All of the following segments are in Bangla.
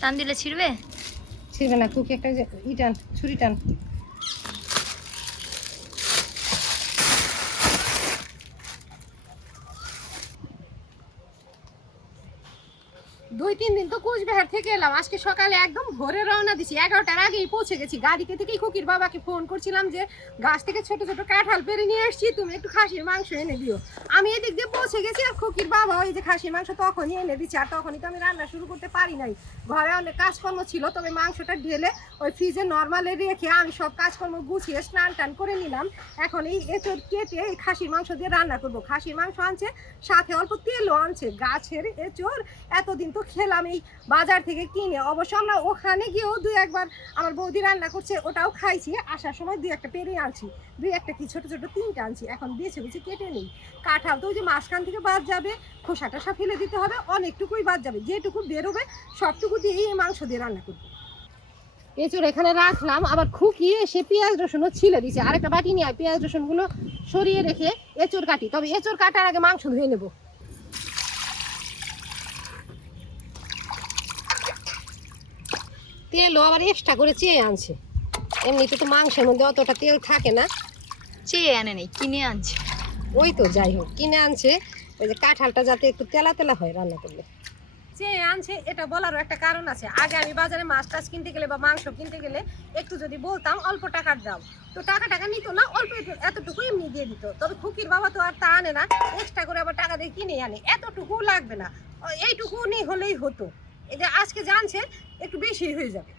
টান দিলে ছিড়বে? ছিড়বে না, খুকি একটা ই টান, ছুরি টান। 2-3 দিন তো কোচবিহার থেকে এলাম, আজকে সকালে একদম ভোরে রওনা দিছি, 11টার আগেই পৌঁছে গেছি। গাড়িতে থেকেই খুকির বাবাকে ফোন করছিলাম যে গাছ থেকে ছোট ছোট কাঁঠাল পেরে নিয়ে আসছি, তুমি একটু খাসির মাংস এনে দিও। আমি এদিক দিয়ে পৌঁছে গেছি আর খুকির বাবা ওই যে খাসির মাংস তখনই এনে দিচ্ছে। আর তখনই তো আমি রান্না শুরু করতে পারি নাই, ঘরে অনেক কাজকর্ম ছিল। তবে মাংসটা ঢেলে ওই ফ্রিজে নর্মালে রেখে আমি সব কাজকর্ম গুছিয়ে স্নান টান করে নিলাম। এখন এই এঁচড় কেটে এই খাসির মাংস দিয়ে রান্না করবো। খাসির মাংস আনছে, সাথে অল্প তেলও আনছে। গাছের এঁচড় এতদিন তো খেলাম এই বাজার থেকে কিনে, অবশ্য আমরা ওখানে গিয়েও 2-1বার আমার বৌদি রান্না করছে, ওটাও খাইছি। আসার সময় 2-1টা পেরে আনছি, 2-1টা কি ছোট ছোট 3টা আনছি। এখন বেছে বেছে কেটে নেই। কাঁঠাল তো ওই যে মাঝখান থেকে বাদ যাবে, খোসা টোসা ফেলে দিতে হবে, অনেকটুকুই বাদ যাবে। যেটুকু বেরোবে সবটুকু দিয়ে এই মাংস দিয়ে রান্না করবো। এঁচড় এখানে রাখলাম, আবার খুকি সে পেঁয়াজ রসুনও ছিলে দিছে। আরেকটা বাটি নিয়ে পেঁয়াজ রসুনগুলো সরিয়ে রেখে এঁচড় কাটি। তবে এঁচড় কাটার আগে মাংস ধুয়ে নেবো। তেলও আবার এক্সট্রা করে চেয়ে আনছে, এমনিতে তো মাংসের মধ্যে অতটা তেল থাকে না। চেয়ে আনে নেই, কিনে আনছে। ওই তো যাই হোক কিনে আনছে, ওই যে কাঁঠালটা যাতে একটু তেলা তেলা হয় রান্না করলে। চেয়ে আনছে এটা বলারও একটা কারণ আছে। আগে আমি বাজারে মাছ টাছ কিনতে গেলে বা মাংস কিনতে গেলে একটু যদি বলতাম অল্প টাকার দাও, তো টাকা নিত না, অল্প এতটুকু এমনি দিয়ে দিত। তবে খুকির বাবা তো আর তা আনে না, এক্সট্রা করে আবার টাকা দিয়ে কিনে আনে। এতটুকু লাগবে না, এইটুকু নেই হলেই হতো। এই যে আজকে জানছে একটু বেশি হয়ে যাবে।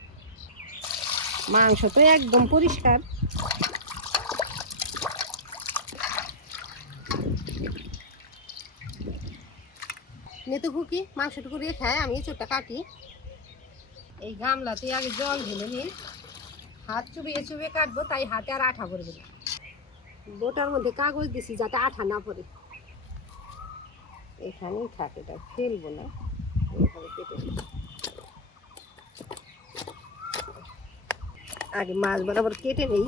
মাংস তো একদম পরিষ্কার। নেতু খুকি মাংসটুকু রেখে আমি চোরটা কাটি। এই গামলাতে আগে জল ঢেলে নিয়ে হাত চুবিয়ে চুবিয়ে কাটবো, তাই হাতে আর আঠা পড়বে না। বোটার মধ্যে কাগজ দিছি যাতে আঠা না পড়ে। এখানেই থাকে, এটা ফেলবো না, এইভাবে কেটে আগে মাছ বরাবর কেটে নেই।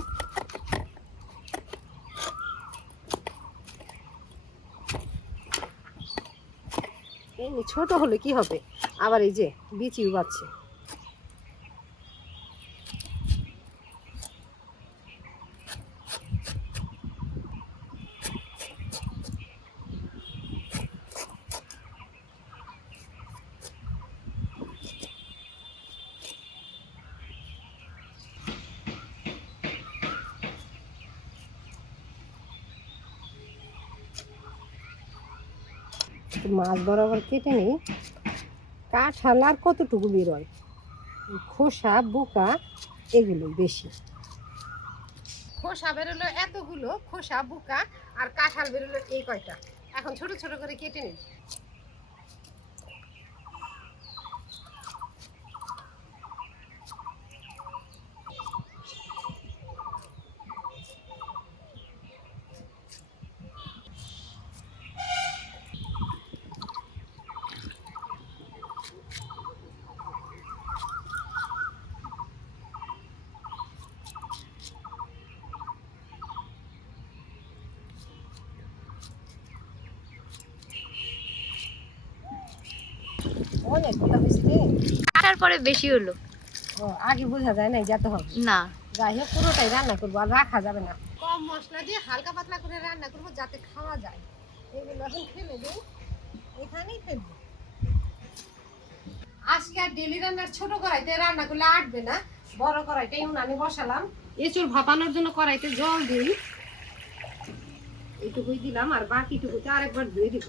এমনি ছোট হলে কি হবে, আবার এই যে বিচিও বাচ্ছে। মাছ বরাবর কেটে নিই। কাঁঠাল আর কতটুকু বেরোয়, খোসা বোকা এগুলো বেশি। খোসা বেরোলো এতগুলো, খোসা বোকা আর কাঁঠাল বেরোলো এই কয়টা। এখন ছোট ছোট করে কেটে নিই। অনেকগুলো বেশি কাটার পরে বেশি হলো। ও আগে বোঝা যায় না যেতে হবে না, যাই হোক পুরোটাই রান্না করবো, আর রাখা যাবে না। কম মশলা দিয়ে হালকা পাতলা করে রান্না করবো যাতে খাওয়া যায়। এগুলো এখন ফেলে দিই, এখানেই ফেলবো। আজকে আর ডেলি রান্নার ছোট কড়াইতে রান্না করলে আটবে না, বড় কড়াইটাই উনানে বসালাম। এঁচড় ভাপানোর জন্য কড়াইতে জল দিই, এইটুকুই দিলাম, আর বাকিটুকুতে আরেকবার ধুয়ে দিব।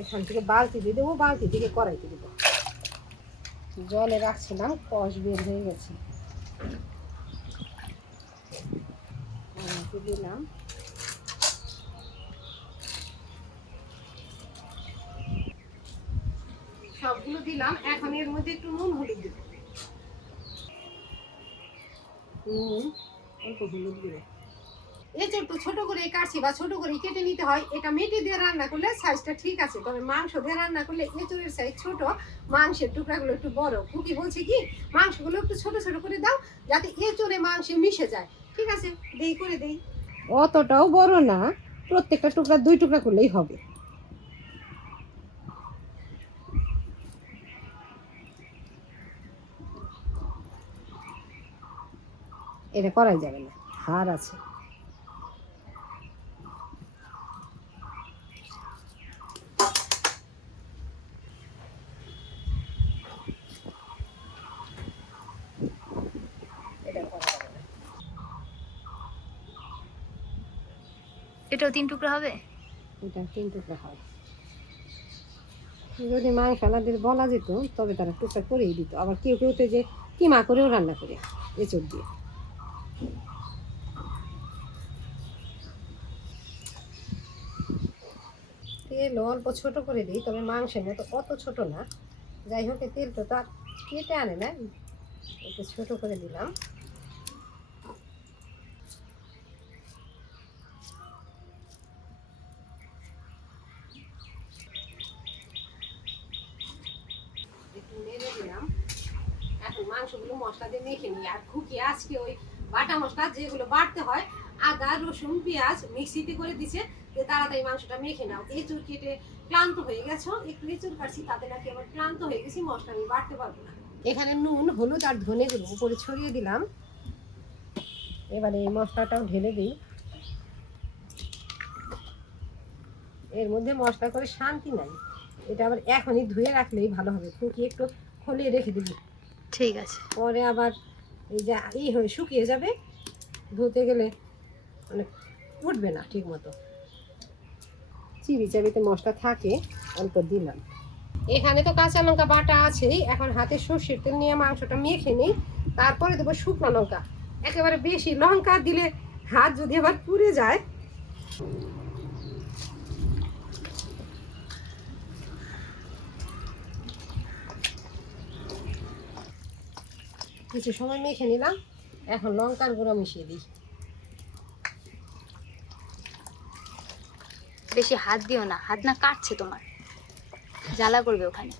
এখান থেকে বালতি দিয়ে দেবো, বালতি থেকে কড়াইতে দেবো। জলে রাখছিলাম, কষ বের হয়ে গেছে, দিলাম। সবগুলো দিলাম, এখন এর মধ্যে একটু নুন হলুদ দেব। নুন অল্প হলুদ দেবো। এঁচড় তো ছোট করে কাটছি বা ছোট করে কেটে নিতে হয়। এটা মেটে দিয়ে রান্না করলে সাইজটা ঠিক আছে, তবে মাংস দিয়ে রান্না করলে এঁচড়ের সাইজ ছোট, মাংসের টুকরাগুলো একটু বড়। খুকি বলছে কি মাংসগুলো একটু ছোট ছোট করে দাও যাতে এঁচড়ে মাংসে মিশে যায়। ঠিক আছে, দেই করে দেই। অতটাও বড় না, প্রত্যেকটা টুকরা 2 টুকরা করলেই হবে। এটা করাই যাবে না, হাড় আছে। এটা করা যাবে না। এটাও 3 টুকরা হবে? এটা 3 টুকরা হয়। যদি মাংস আলাদের বলা যেত তবে তারা টুকরা করেই দিত। আবার কেউ কেউতে যে কিমা করেও রান্না করে এঁচড় দিয়ে। তেল অল্প ছোট করে দিই, তবে মাংসের মতো অত ছোট না। যাই হোক, তেল তো তার কেটে আনে না, একটু ছোট করে দিলাম। একটু নেড়ে দিলাম। এখন মাংসগুলো মশলা দিয়ে মেখে নিই। আর খুকি আজকে ওই বাটা মশলা যেগুলো বাটতে হয়, আদা রসুন পেঁয়াজ মিক্সিতে করে দিচ্ছে যে তাড়াতাড়ি মাংসটা মেখে নাও। এঁচড় কেটে ক্লান্ত হয়ে গেছো, একটু এঁচড় কাটছি, তাতে নাকি আবার ক্লান্ত হয়ে গেছি, মশলা আমি বাটতে পারবো না। এখানে নুন হলুদ আর ধনে গুঁড়ো উপরে ছড়িয়ে দিলাম। এবারে এই মশলাটাও ঢেলে দিই। এর মধ্যে মশলা করে শান্তি নাই, এটা আবার এখনই ধুয়ে রাখলেই ভালো হবে। খুকি একটু খলিয়ে রেখে দিবি, ঠিক আছে। পরে আবার এই যে হয়ে শুকিয়ে যাবে, ধুতে গেলে মানে উঠবে না ঠিক মতো। চিবি চাবিতে মশলা থাকে, অল্প দিলাম। এখানে তো কাঁচা লঙ্কা বাটা আছেই। এখন হাতে সর্ষের তেল নিয়ে মাংসটা মেখে নিই, তারপরে দেবো শুকনো লঙ্কা। একেবারে বেশি লঙ্কা দিলে হাত যদি আবার পুড়ে যায়। কিছু সময় মেখে নিলাম, এখন লঙ্কার গুঁড়ো মিশিয়ে দিই। বেশি হাত দিও না, হাত না কাটছে তোমার, জ্বালা করবে ওখানে।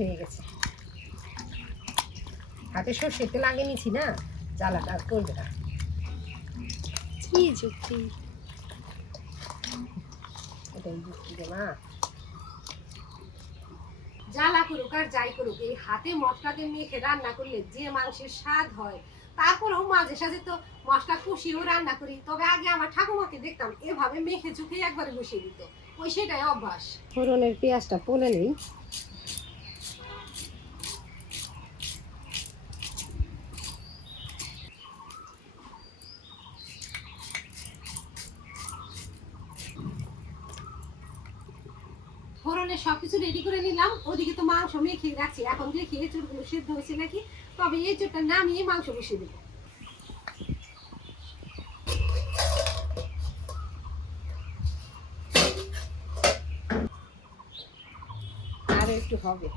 হয়ে গেছে, হাতে সর্ষের তেল আগে নিছি না, জ্বালাটা আর করবে না। কি যুক্তি! এটাই যুক্তি রে মা। জ্বালা করুক আর যাই করুক, এই হাতে মশলাতে মেখে রান্না করলে যে মাংসের স্বাদ হয়। তারপরেও মাঝে সাঝে তো মশলা কষিয়েও রান্না করি, তবে আগে আমার ঠাকুমাকে দেখতাম এভাবে মেখে চুখে একবারে বসিয়ে দিত, ওই সেটাই অভ্যাস। ফোড়নের পেঁয়াজটা পোলে নেই। ফোড়নে সবকিছু রেডি করে নিলাম, ওদিকে তো মাংস মেখে রাখছি। এখন দেখি এঁচড়গুলো সিদ্ধ হয়েছে নাকি, তবে এঁচড়টা নামিয়ে মাংস বসিয়ে দেবো। আরো একটু হবে।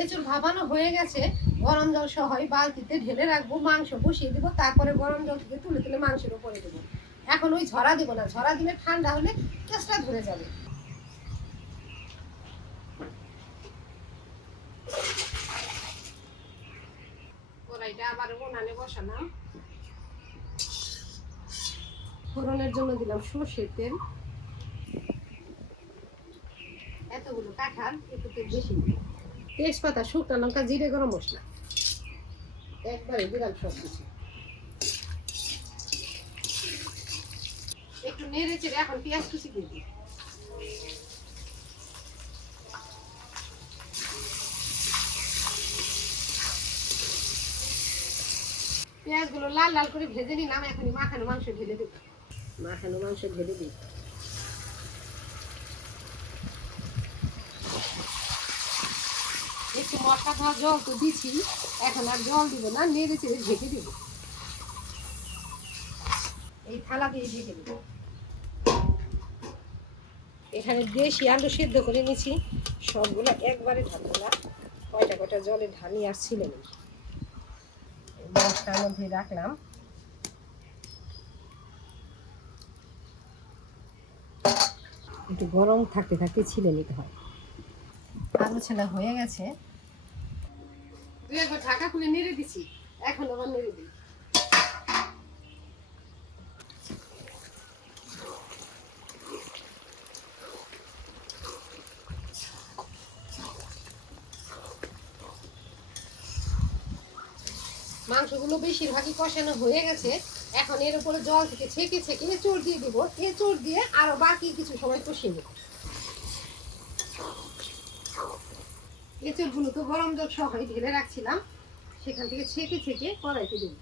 এঁচড় ভাপানো হয়ে গেছে, গরম জল সহ বালতিতে ঢেলে রাখবো, মাংস বসিয়ে দেবো, তারপরে গরম জল থেকে তুলে তুলে মাংসের উপরে দেবো। এখন ওই ঝরা দেবো না, ঝরা দিলে ঠান্ডা হলে কেসটা ধরে যাবে। কড়াইটা আবার উনানে বসালাম। ফোড়নের জন্য দিলাম সর্ষের তেল, এতগুলো কাঁঠাল, একটু তেল বেশি দিলাম। তেজপাতা শুকনো লঙ্কা জিরে গরম মশলা একবারে দিলাম সব কিছু। একটু নেড়ে চেড়ে এখন পেঁয়াজ কুচি দিয়ে দিই। পেঁয়াজগুলো লাল লাল করে ভেজে নিলাম, এখনই মাখানো মাংস ঢেলে দেব। মাখানো মাংস ঢেলে দিই। একটু মশলা ধোয়া জল তো দিচ্ছি, এখন আর জল দিব না, নেড়ে চেড়ে ঢেকে দেব। এই থালা দিয়ে ঢেকে দেব। এখানে দেশি আলু সিদ্ধ করে নিয়েছি, সবগুলো একবারে ঢালবো না, কয়টা কয়টা জলে ঢালি আর ছিলে নেই। মশলার মধ্যে রাখলাম। একটু গরম থাকতে থাকতে ছিলে নিতে হয়। আলু ছেলা হয়ে গেছে, দুই একবার ঢাকা খুলে নেড়ে দিছি, এখন আবার নেড়ে দিই। মাংসগুলো বেশিরভাগই কষানো হয়ে গেছে। এখন এর উপরে জল থেকে ছেঁকে ছেঁকে এঁচড় দিয়ে দিব। এঁচড় দিয়ে আরো বাকি কিছু সময় কষিয়ে নেব। এঁচড়গুলো তো গরম জল সহ ঢেলে রাখছিলাম, সেখান থেকে ছেঁকে ছেঁকে কড়াইতে দেব।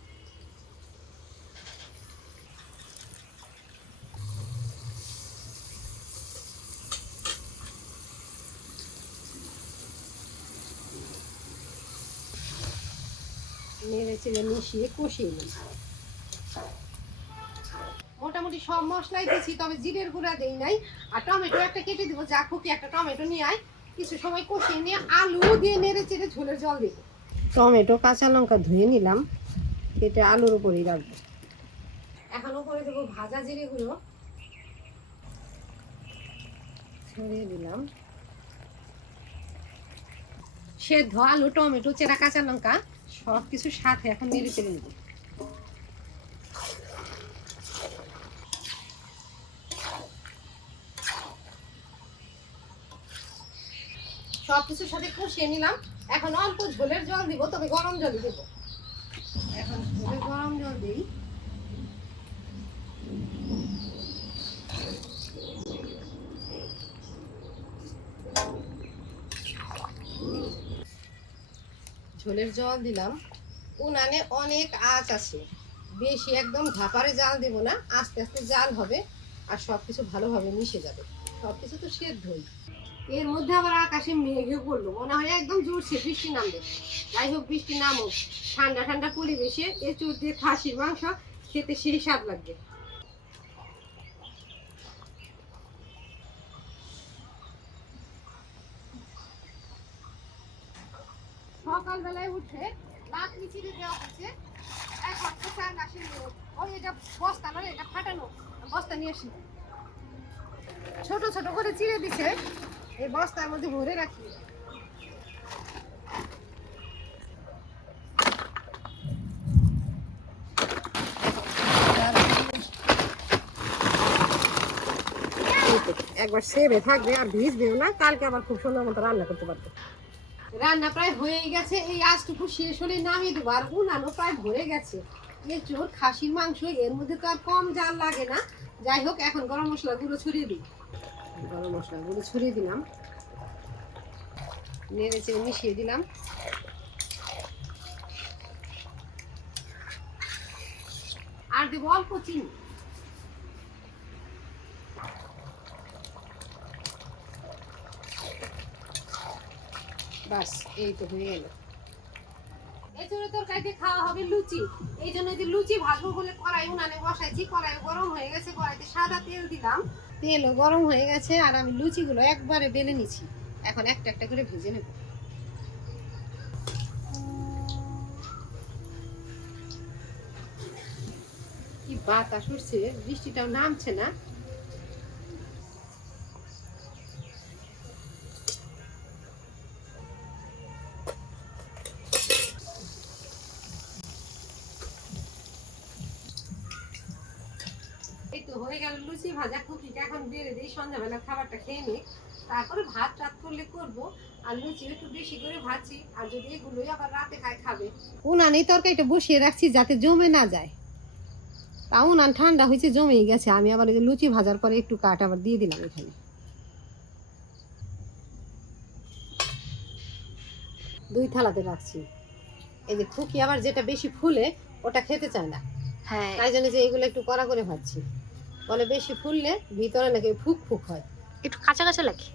নেড়ে চেড়ে মিশিয়ে কষিয়ে নেব। মোটামুটি সব মশলাই দিয়েছি, তবে জিরের গুঁড়া দেই নাই। আর টমেটো একটা কেটে দিব, যা খুকি একটা টমেটো নিয়ে আয়। কিছু সময় কষিয়ে নিয়ে আলু দিয়ে নেড়ে চেড়ে ঝোলের জল দেব। টমেটো কাঁচা লঙ্কা ধুয়ে নিলাম, কেটে আলুর উপরেই রাখবো। এখন উপরে দেবো ভাজা জিরে গুঁড়ো, ছড়িয়ে দিলাম। সেদ্ধ আলু, টমেটো, চেরা কাঁচা লঙ্কা সব কিছু সাথে এখন নেড়ে চেড়ে নেব। সব কিছুর সাথে কষিয়ে নিলাম। এখন অল্প ঝোলের জল দিব, তবে গরম জলই দেবো। এখন ঝোলের গরম জল দিই। ঝোলের জল দিলাম। উনানে অনেক আঁচ আছে, বেশি একদম ধাপারে জাল দেব না, আস্তে আস্তে জাল হবে আর সবকিছু ভালোভাবে মিশে যাবে। সবকিছু তো সেদ্ধই। এর মধ্যে আবার আকাশে মেঘে পড়লো, মনে হয় একদম জোরছে বৃষ্টি নামবে। যাই হোক, বৃষ্টি নামুক, ঠান্ডা ঠান্ডা পরিবেশে এঁচড় দিয়ে খাসির মাংস খেতে সেই স্বাদ লাগবে। সকালবেলায় উঠে লাকড়ি চিড়ে দেওয়া হচ্ছে। এখন তো চার মাসের লোক, ওই এটা বস্তা নয়, এটা ফাটানো বস্তা নিয়ে আসি। ছোট ছোট করে চিড়ে দিছে, এই বস্তার মধ্যে ভরে রাখি। একবার সেবে থাকবে আর ভিজবেও না, কালকে আবার খুব সুন্দর মতো রান্না করতে পারবে। রান্না প্রায় হয়েই গেছে, এই আজটুকু শেষ হলে নামিয়ে দেবো। আর উনানও প্রায় ভরে গেছে। এঁচড় খাসির মাংস, এর মধ্যে তো আর কম জাল লাগে না। যাই হোক, এখন গরম মশলা গুঁড়ো ছড়িয়ে দিই। গরম মশলা গুঁড়ো ছড়িয়ে দিলাম, নেড়ে চেড়ে মিশিয়ে দিলাম। আর দেবো অল্প চিনি। বাস, এই তো হয়ে গেল। এঁচড়ের তরকারিতে খাওয়া হবে লুচি। এই জন্য যে লুচি ভাজবো বলে কড়াই উনানে বসাইছি। কড়াই গরম হয়ে গেছে, কড়াইতে সাদা তেল দিলাম। তেলও গরম হয়ে গেছে আর আমি লুচিগুলো একবারে বেলে নিচ্ছি। এখন একটা একটা করে ভেজে নেব। কি বাতাস উঠছে, বৃষ্টিটাও নামছে না। এই তো হয়ে গেল লুচি ভাজা। খুকিকে এখন বেড়ে দিই, সন্ধ্যাবেলা খাবারটা খেয়ে নিই, তারপরে ভাত টাত করলে করবো। আর লুচি একটু বেশি করে ভাজি, আর যদি এগুলোই আবার রাতে খাবে। উনানেই তরকারিটা বসিয়ে রাখছি যাতে জমে না যায়। তা উনান ঠান্ডা হয়েছে, জমেই গেছে। আমি আবার এই লুচি ভাজার পরে একটু কাঠ আবার দিয়ে দিলাম এখানে। দুই থালাতে রাখছি। এই যে খুকি আবার যেটা বেশি ফুলে ওটা খেতে চায় না, হ্যাঁ, তাই জন্য যে এগুলো একটু কড়া করে ভাজছি। বলে বেশি ফুললে ভিতরে নাকি ফুক ফুক হয়, একটু কাঁচা কাঁচা লাগে।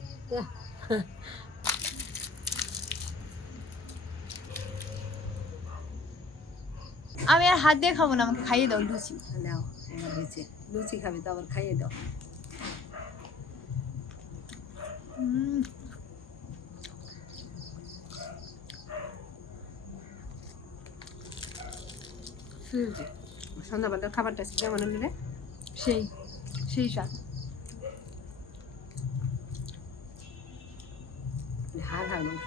আমি আর হাত দিয়ে খাবো না, আমাকে খাইয়ে দাও লুচি। দাও, হয়েছে। লুচি খাবে তো আবার খাইয়ে দাও। সন্ধ্যাবেলার খাবারটা কেমন হলো রে? সেই সেই স্বাদ। হাড় হাড় মাংস।